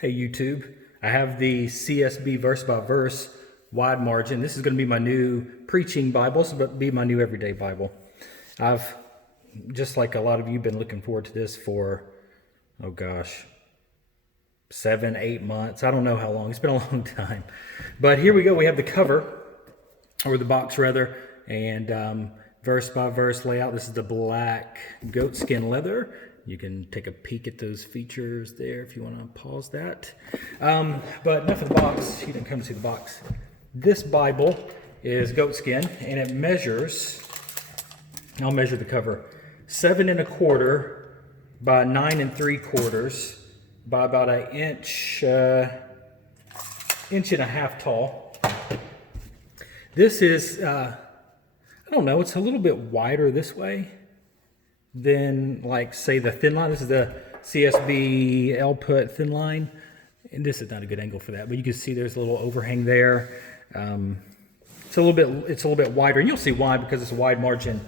Hey YouTube, I have the CSB verse by verse wide margin. This is going to be my new preaching Bible, so it'll be my new everyday Bible. I've, just like a lot of you, been looking forward to this for, oh gosh, 7, 8 months. I don't know how long. It's been a long time. But here we go. We have the cover, or the box rather, and verse by verse layout. This is the black goatskin leather. You can take a peek at those features there if you want to pause that. But enough of the box. You didn't come to see the box. This Bible is goatskin, and it measures, I'll measure the cover, 7 1/4 by 9 3/4 by about an inch, inch and a half tall. This is, I don't know, it's a little bit wider this way than, like, say, the thin line. This is the CSB L-put thin line, and this is not a good angle for that, but you can see there's a little overhang there. It's a little bit wider, and you'll see why, because it's a wide margin.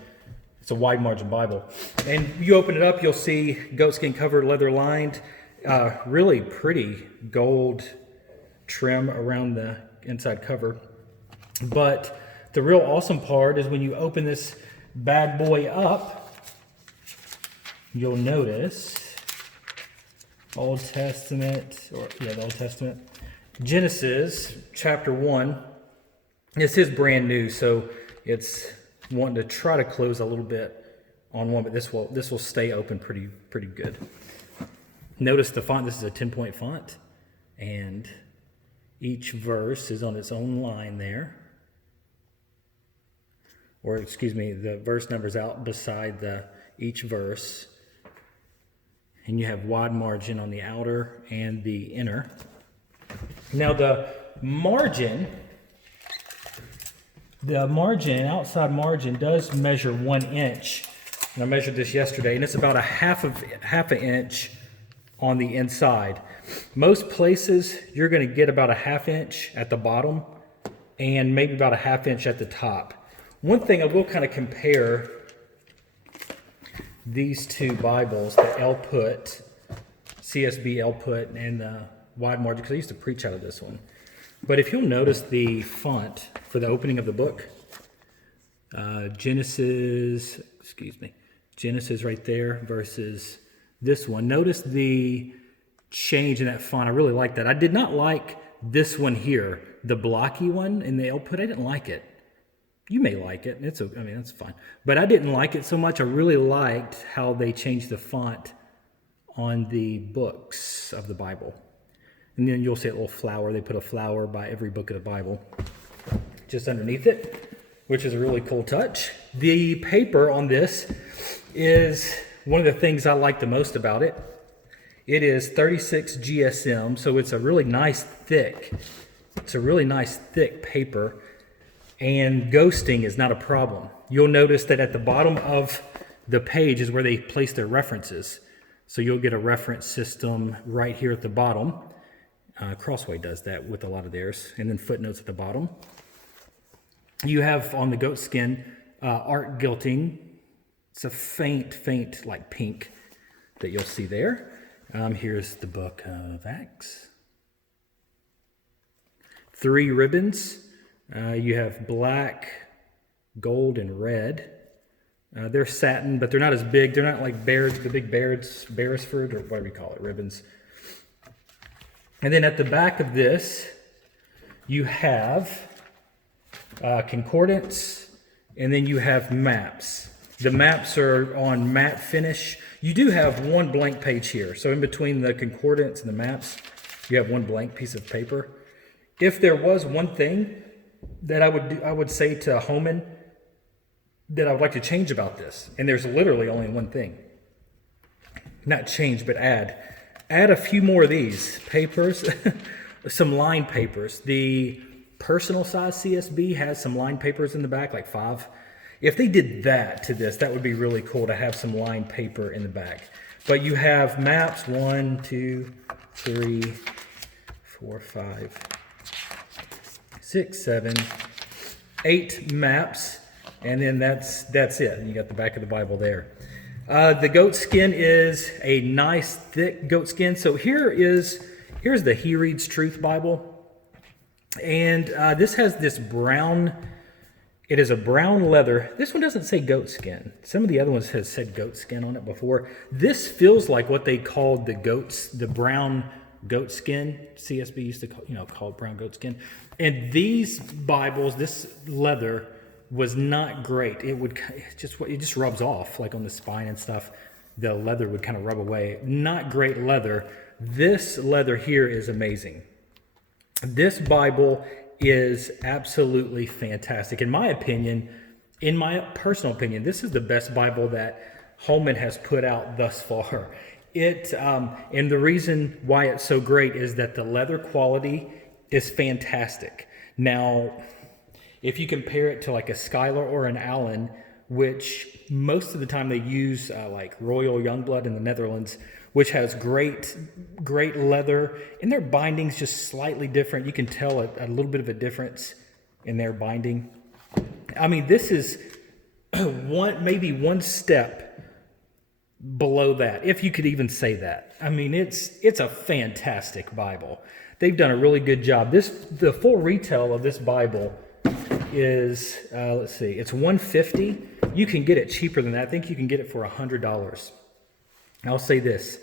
It's a wide margin Bible, and you open it up, you'll see goatskin cover, leather lined, really pretty gold trim around the inside cover. But the real awesome part is when you open this bad boy up, you'll notice Old Testament, the Old Testament, Genesis chapter 1. This is brand new, so it's wanting to try to close a little bit on one, but this will stay open pretty good. Notice the font. This is a 10-point font, and each verse is on its own line there. Or excuse me, the verse number's out beside each verse. And you have wide margin on the outer and the inner. Now the margin, outside margin does measure 1 inch. And I measured this yesterday, and it's about a half an inch on the inside. Most places you're going to get about a 1/2 inch at the bottom and maybe about a 1/2 inch at the top. One thing I will kind of compare these two Bibles, the L-put, CSB L-put, and the wide margin, because I used to preach out of this one. But if you'll notice the font for the opening of the book, Genesis right there versus this one. Notice the change in that font. I really like that. I did not like this one here, the blocky one in the L-put. I didn't like it. You may like it. That's fine. But I didn't like it so much. I really liked how they changed the font on the books of the Bible. And then you'll see a little flower. They put a flower by every book of the Bible just underneath it, which is a really cool touch. The paper on this is one of the things I like the most about it. It is 36 GSM, so it's a really nice thick paper. And ghosting is not a problem. You'll notice that at the bottom of the page is where they place their references. So you'll get a reference system right here at the bottom. Crossway does that with a lot of theirs. And then footnotes at the bottom. You have on the goatskin art gilting. It's a faint like pink that you'll see there. Here's the book of Acts. 3 ribbons. You have black, gold, and red. They're satin, but they're not as big. They're not like the big Beresford, or whatever you call it, ribbons. And then at the back of this, you have concordance, and then you have maps. The maps are on matte finish. You do have one blank page here. So in between the concordance and the maps, you have one blank piece of paper. If there was one thing that I would say to Homan that I would like to change about this, and there's literally only one thing. Not change, but add a few more of these papers, some line papers. The personal size CSB has some line papers in the back, like 5. If they did that to this, that would be really cool to have some line paper in the back. But you have maps, 1, 2, 3, 4, 5, 6, 7, 8 maps, and then that's it. And you got the back of the Bible there. The goat skin is a nice thick goat skin. So here is Here's the He Reads Truth Bible. And this has this brown, it is a brown leather. This one doesn't say goat skin. Some of the other ones has said goat skin on it before. This feels like what they called the brown goat skin. CSB used to call it brown goat skin. And these Bibles, this leather was not great. It just rubs off like on the spine and stuff. The leather would kind of rub away. Not great leather. This leather here is amazing. This Bible is absolutely fantastic. In my personal opinion, this is the best Bible that Holman has put out thus far. And the reason why it's so great is that the leather quality is fantastic. Now, if you compare it to like a Schuyler or an Allen, which most of the time they use like Royal Youngblood in the Netherlands, which has great leather, and their binding's just slightly different. You can tell a little bit of a difference in their binding. I mean, this is maybe one step below that, if you could even say that. I mean, it's a fantastic Bible. They've done a really good job. The full retail of this Bible is it's $150. You can get it cheaper than that. I think you can get it for $100. I'll say this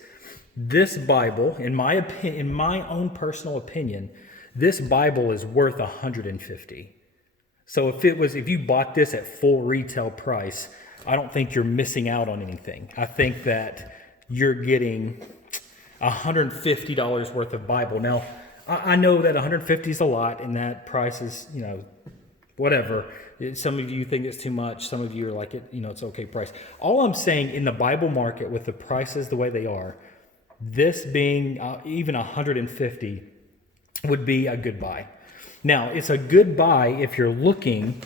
Bible, in my own personal opinion, this Bible is worth $150. So if you bought this at full retail price, I don't think you're missing out on anything. I think that you're getting $150 worth of Bible. Now, I know that $150 is a lot, and that price is, whatever. Some of you think it's too much. Some of you are like, it's okay price. All I'm saying, in the Bible market with the prices the way they are, this being even $150 would be a good buy. Now, it's a good buy if you're looking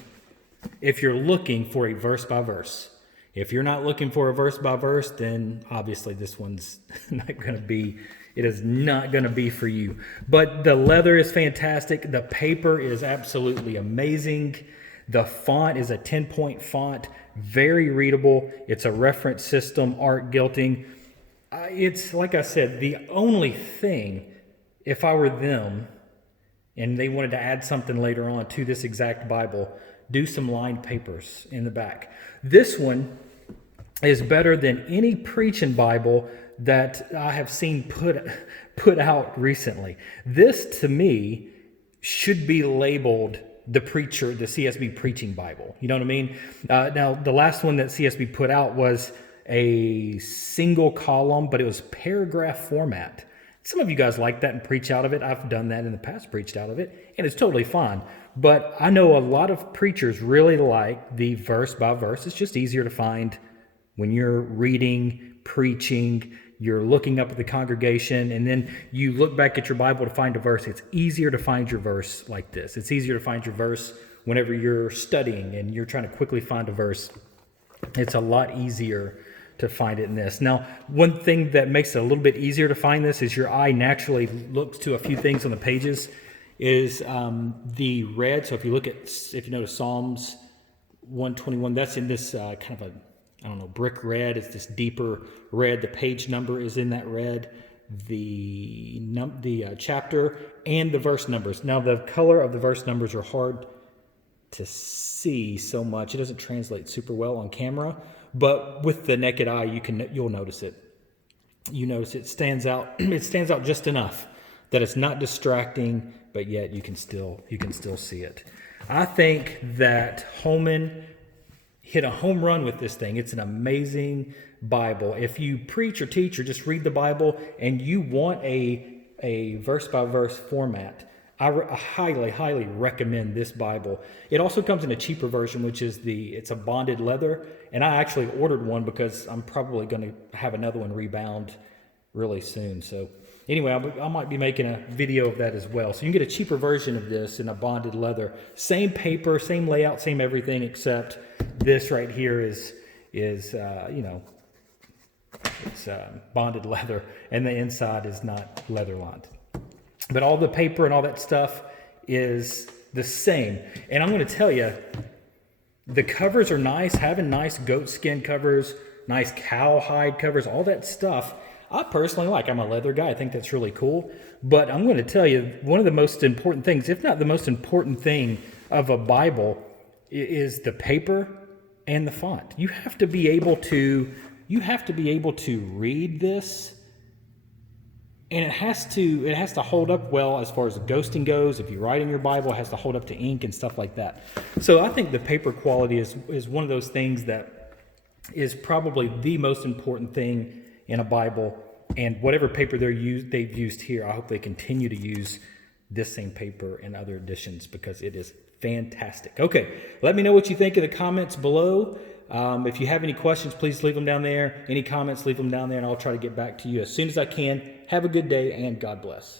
for a verse by verse. If you're not looking for a verse by verse, then obviously this one's not going to be. It is not going to be for you. But the leather is fantastic. The paper is absolutely amazing. The font is a 10-point font, very readable. It's a reference system, art gilting. It's, like I said, the only thing, if I were them and they wanted to add something later on to this exact Bible, do some lined papers in the back. This one is better than any preaching Bible that I have seen put out recently. This, to me, should be labeled the CSB preaching Bible. You know what I mean? Now, the last one that CSB put out was a single column, but it was paragraph format. Some of you guys like that and preach out of it. I've done that in the past, preached out of it, and it's totally fine. But I know a lot of preachers really like the verse by verse. It's just easier to find when you're reading, preaching, you're looking up at the congregation, and then you look back at your Bible to find a verse. It's easier to find your verse like this. It's easier to find your verse whenever you're studying and you're trying to quickly find a verse. It's a lot easier to find it in this. Now, one thing that makes it a little bit easier to find this is your eye naturally looks to a few things on the pages, is the red. So if you notice Psalms 121, that's in this kind of brick red. It's this deeper red. The page number is in that red. The chapter and the verse numbers. Now, the color of the verse numbers are hard to see so much. It doesn't translate super well on camera, but with the naked eye, you'll notice it. You notice it stands out. It stands out just enough that it's not distracting, but yet you can still see it. I think that Holman hit a home run with this thing. It's an amazing Bible. If you preach or teach or just read the Bible and you want a verse by verse format, I highly, highly recommend this Bible. It also comes in a cheaper version, which is it's a bonded leather. And I actually ordered one because I'm probably going to have another one rebound really soon. So anyway, I might be making a video of that as well. So you can get a cheaper version of this in a bonded leather. Same paper, same layout, same everything, except this right here is it's bonded leather, and the inside is not leather lined. But all the paper and all that stuff is the same. And I'm going to tell you, the covers are nice, having nice goat skin covers, nice cowhide covers, all that stuff. I personally like. I'm a leather guy. I think that's really cool. But I'm going to tell you, one of the most important things, if not the most important thing of a Bible, is the paper and the font. You have to be able to read this, and it has to hold up well as far as ghosting goes. If you write in your Bible, it has to hold up to ink and stuff like that. So I think the paper quality is one of those things that is probably the most important thing in a Bible. And whatever paper they've used here, I hope they continue to use this same paper in other editions because it is fantastic. Okay, let me know what you think in the comments below. If you have any questions, please leave them down there. Any comments, leave them down there, and I'll try to get back to you as soon as I can. Have a good day, and God bless.